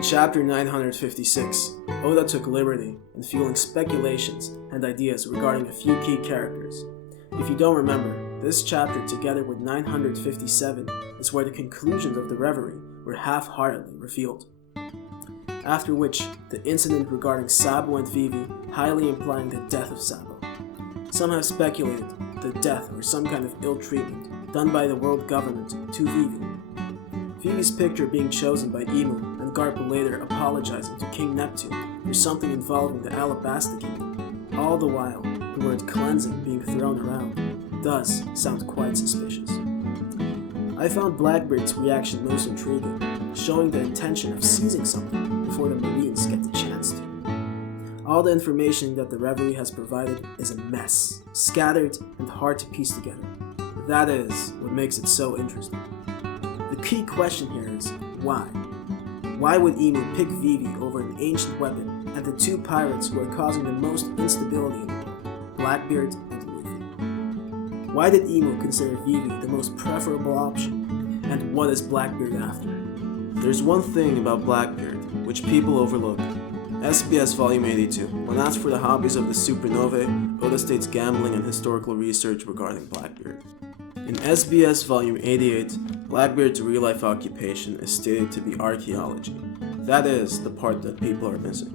In chapter 956, Oda took liberty in fueling speculations and ideas regarding a few key characters. If you don't remember, this chapter together with 957 is where the conclusions of the Reverie were half-heartedly revealed. After which, the incident regarding Sabo and Vivi highly implying the death of Sabo. Some have speculated the death or some kind of ill treatment done by the world government to Vivi. Vivi's picture being chosen by Emu and Garp later apologizing to King Neptune for something involving the Alabasta Kingdom. All the while, the word cleansing being thrown around does sound quite suspicious. I found Blackbeard's reaction most intriguing, showing the intention of seizing something before the Marines get the chance to. All the information that the Reverie has provided is a mess, scattered and hard to piece together. That is what makes it so interesting. The key question here is, why? Why would Emu pick Vivi over an ancient weapon and the two pirates who are causing the most instability in the world, Blackbeard and Luffy? Why did Emu consider Vivi the most preferable option? And what is Blackbeard after? There's one thing about Blackbeard which people overlook. SBS Volume 82, when asked for the hobbies of the supernovae, Oda states gambling and historical research regarding Blackbeard. In SBS Volume 88, Blackbeard's real-life occupation is stated to be archaeology. That is, the part that people are missing.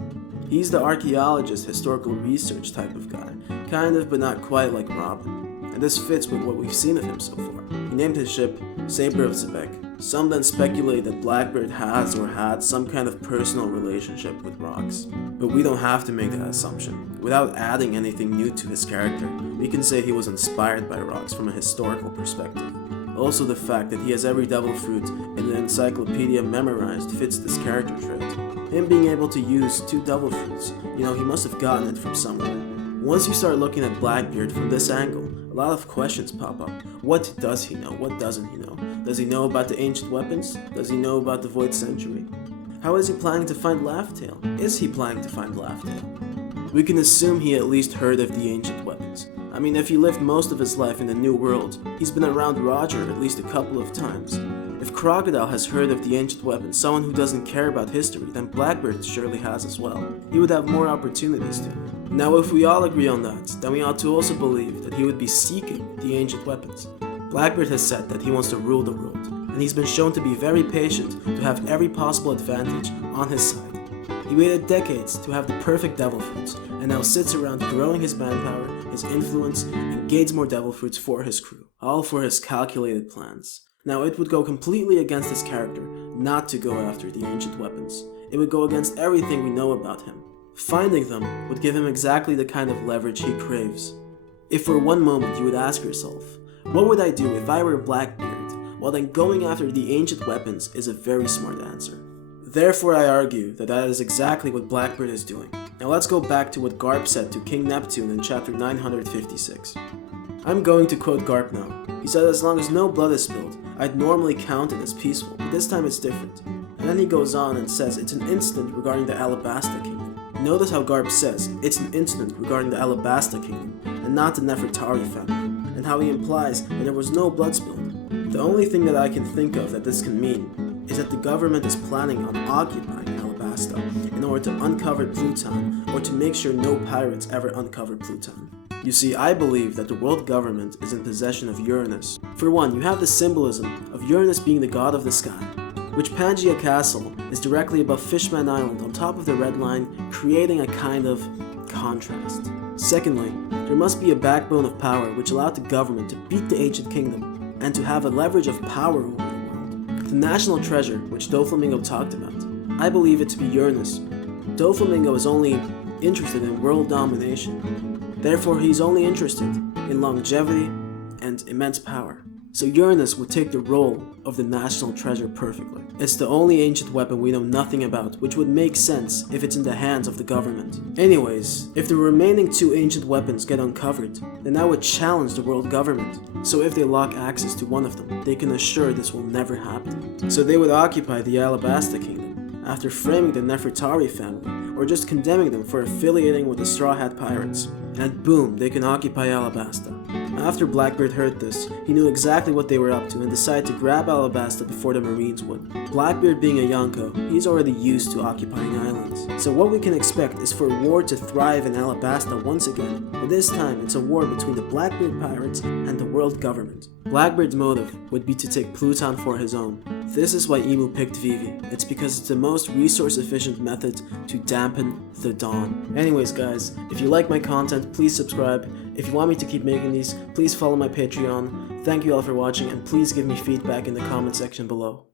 He's the archaeologist, historical research type of guy, kind of but not quite like Robin. And this fits with what we've seen of him so far. He named his ship Saber of Zebek. Some then speculate that Blackbeard has or had some kind of personal relationship with rocks. But we don't have to make that assumption. Without adding anything new to his character, we can say he was inspired by rocks from a historical perspective. Also, the fact that he has every devil fruit in the encyclopedia memorized fits this character trait. Him being able to use 2 devil fruits, he must have gotten it from somewhere. Once you start looking at Blackbeard from this angle, a lot of questions pop up. What does he know? What doesn't he know? Does he know about the ancient weapons? Does he know about the Void Century? How is he planning to find Laughtail? Is he planning to find Laughtail? We can assume he at least heard of the ancient weapons. I mean, if he lived most of his life in the New World, he's been around Roger at least a couple of times. If Crocodile has heard of the ancient weapons, someone who doesn't care about history, then Blackbeard surely has as well. He would have more opportunities to. Now, if we all agree on that, then we ought to also believe that he would be seeking the ancient weapons. Blackbeard has said that he wants to rule the world, and he's been shown to be very patient to have every possible advantage on his side. He waited decades to have the perfect devil fruits, and now sits around growing his manpower, his influence, and gains more devil fruits for his crew, all for his calculated plans. Now, it would go completely against his character not to go after the ancient weapons. It would go against everything we know about him. Finding them would give him exactly the kind of leverage he craves. If for one moment you would ask yourself, what would I do if I were Blackbeard? Well, then going after the ancient weapons is a very smart answer. Therefore, I argue that is exactly what Blackbeard is doing. Now let's go back to what Garp said to King Neptune in chapter 956. I'm going to quote Garp now. He said, as long as no blood is spilled, I'd normally count it as peaceful, but this time it's different. And then he goes on and says it's an incident regarding the Alabasta Kingdom. Notice how Garp says it's an incident regarding the Alabasta Kingdom, and not the Nefertari family, and how he implies that there was no blood spilled. The only thing that I can think of that this can mean is that the government is planning on occupying Alabasta in order to uncover Pluton, or to make sure no pirates ever uncover Pluton. You see, I believe that the world government is in possession of Uranus. For one, you have the symbolism of Uranus being the god of the sky, which Pangaea Castle is directly above Fishman Island on top of the Red Line, creating a kind of contrast. Secondly, there must be a backbone of power which allowed the government to beat the ancient kingdom and to have a leverage of power over the world. The national treasure, which Doflamingo talked about, I believe it to be Uranus. Doflamingo is only interested in world domination. Therefore, he's only interested in longevity and immense power. So Uranus would take the role of the national treasure perfectly. It's the only ancient weapon we know nothing about, which would make sense if it's in the hands of the government. Anyways, if the remaining 2 ancient weapons get uncovered, then that would challenge the world government. So if they lock access to one of them, they can assure this will never happen. So they would occupy the Alabasta Kingdom, after framing the Nefertari family, or just condemning them for affiliating with the Straw Hat Pirates. And boom, they can occupy Alabasta. After Blackbeard heard this, he knew exactly what they were up to and decided to grab Alabasta before the Marines would. Blackbeard being a Yonko, he's already used to occupying islands. So what we can expect is for war to thrive in Alabasta once again, but this time it's a war between the Blackbeard pirates and the world government. Blackbeard's motive would be to take Pluton for his own. This is why Emu picked Vivi. It's because it's the most resource efficient method to dampen the dawn. Anyways guys, if you like my content, please subscribe. If you want me to keep making these, please follow my Patreon. Thank you all for watching and please give me feedback in the comment section below.